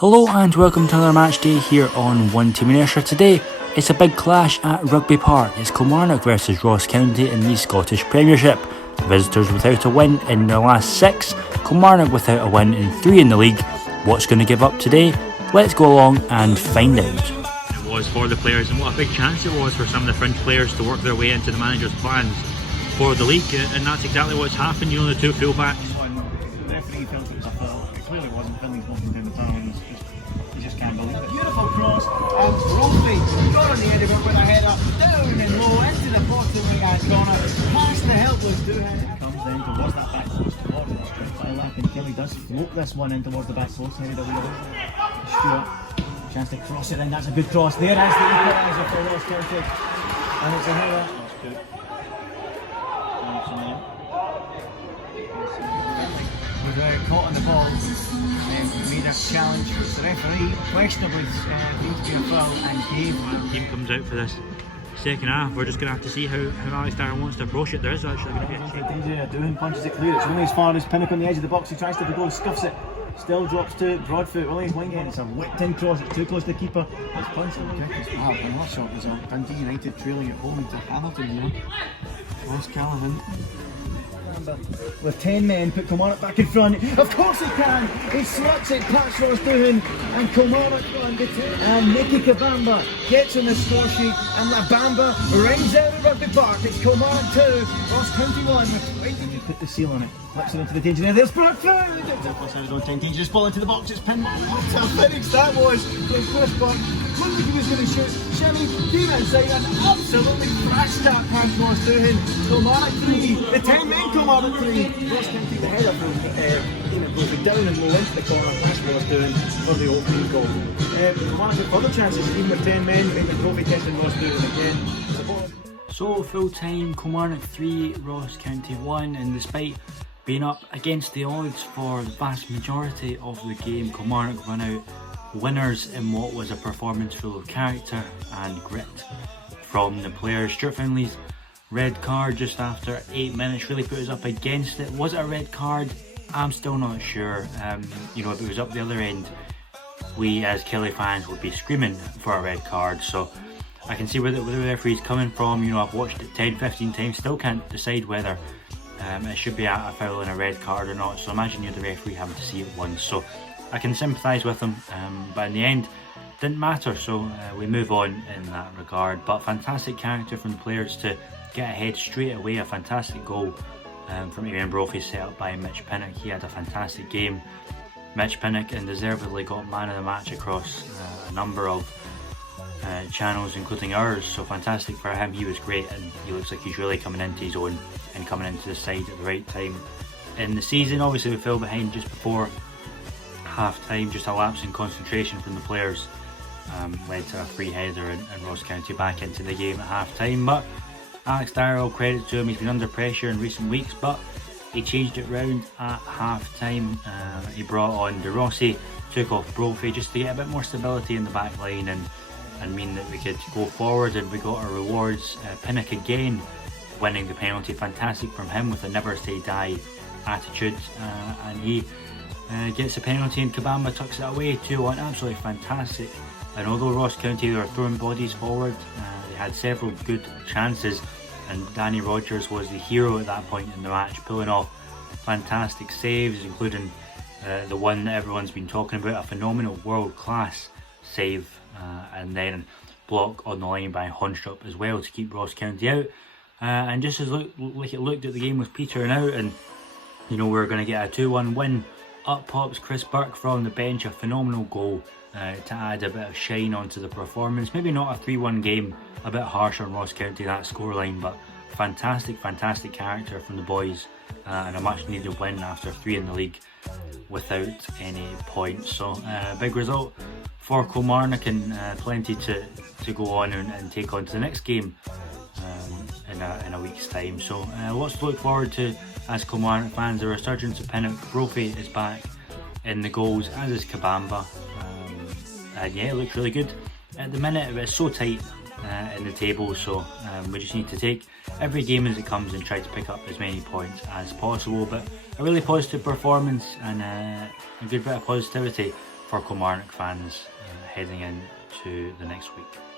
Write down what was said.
Hello and welcome to another match day here on One Team Inertia. Today it's a big clash at Rugby Park. It's Kilmarnock versus Ross County in the Scottish Premiership. Visitors without a win in their last 6, Kilmarnock without a win in 3 in the league. What's going to give up today? Let's go along and find out. It was for the players, and what a big chance it was for some of the fringe players to work their way into the manager's plans for the league, and that's exactly what's happened. You know, the two fullbacks. The referee felt it was a foul. It clearly wasn't. Finley's walking down the tunnel and you just can't believe it. Beautiful cross, and Brophy got on the edge of it with a header down and low into the bottom right hand corner, past the helpless two-handed. Comes down towards that back post towards the straight by lap, and Killie does float this one in towards the back post, headed away with Stuart. Chance to cross it in, that's a good cross. There is the equaliser for Ross County, and it's a header. That's good. Was caught on the ball, made a challenge, which the referee questionably deemed to be a foul and gave. The team comes out for this second half. We're just going to have to see how Alex Dyer wants to approach it. There is actually going to be a change. Doing punches it clear. It's only as far as Pinnock on the edge of the box. He tries to go, scuffs it, still drops to Broadfoot. Willie's wing in. It's a whipped in cross. It's too close to the keeper. It's punched in the kick as well. And what shot was a Dundee United trailing at home to Hamilton, you know. Ross Callahan. With 10 men, put Kilmarnock back in front. Of course he can! He sluts it past Ross Doohan, and Kilmarnock on the two. And Nicky Kabamba gets on the score sheet, and La Bamba rings out at Rugby Park. It's Kilmarnock 2, Ross County 1. With 20. Put the seal on it, flips it into the danger there. There's Brophy! Dangerous ball into the box. It's pinned. What a finish that was from Chris Burke. Looked like he was going to shoot. Shelley came inside and absolutely thrashed that past Ross Doohan. Kilmarnock 3, the 10 men Kilmarnock 3. Ross County the header from Brophy down and low into the corner past Ross Doohan for the opening goal. Kilmarnock had other chances, even with 10 men, made the Brophy testing Ross Doohan again. So full time, Kilmarnock 3, Ross County 1, and despite being up against the odds for the vast majority of the game, Kilmarnock run out winners in what was a performance full of character and grit from the players. Stuart Finley's red card just after 8 minutes really put us up against it. Was it a red card? I'm still not sure. You know, if it was up the other end, we as Killie fans would be screaming for a red card. So I can see where the referee's coming from. You know, I've watched it 10-15 times, still can't decide whether it should be a foul and a red card or not. So imagine you're the referee having to see it once. So I can sympathise with them, but in the end didn't matter, so we move on in that regard. But fantastic character from the players to get ahead straight away. A fantastic goal from Ian Brophy, set up by Mitch Pinnock. He had a fantastic game, Mitch Pinnock, and deservedly got man of the match across a number of channels, including ours. So fantastic for him. He was great, and he looks like he's really coming into his own and coming into the side at the right time in the season. Obviously we fell behind just before half time, just a lapse in concentration from the players led to a free header and Ross County back into the game at half time. But Alex Dyer, all credit to him, he's been under pressure in recent weeks, but he changed it round at half time. He brought on Rossi, took off Brophy just to get a bit more stability in the back line and mean that we could go forward, and we got our rewards. Pinnock again winning the penalty, fantastic from him with a never say die attitude, and he gets a penalty and Kabamba tucks it away 2-1. Absolutely fantastic. And although Ross County were throwing bodies forward, they had several good chances, and Danny Rogers was the hero at that point in the match, pulling off fantastic saves, including the one that everyone's been talking about, a phenomenal world-class save, and then block on the line by Honstrup as well to keep Ross County out. And just as it looked at the game was petering out, and you know, we're going to get a 2-1 win. Up pops Chris Burke from the bench, a phenomenal goal to add a bit of shine onto the performance. Maybe not a 3-1 game, a bit harsh on Ross County, that scoreline, but fantastic character from the boys, and a much needed win after 3 in the league without any points. So big result for Kilmarnock, and plenty to go on and take on to the next game in a week's time. So lots to look forward to as Kilmarnock fans. The resurgence of Pinnock. Brophy is back in the goals, as is Kabamba, and yeah, it looks really good at the minute. It's so tight in the table, so we just need to take every game as it comes and try to pick up as many points as possible. But a really positive performance and a good bit of positivity for Kilmarnock fans heading into the next week.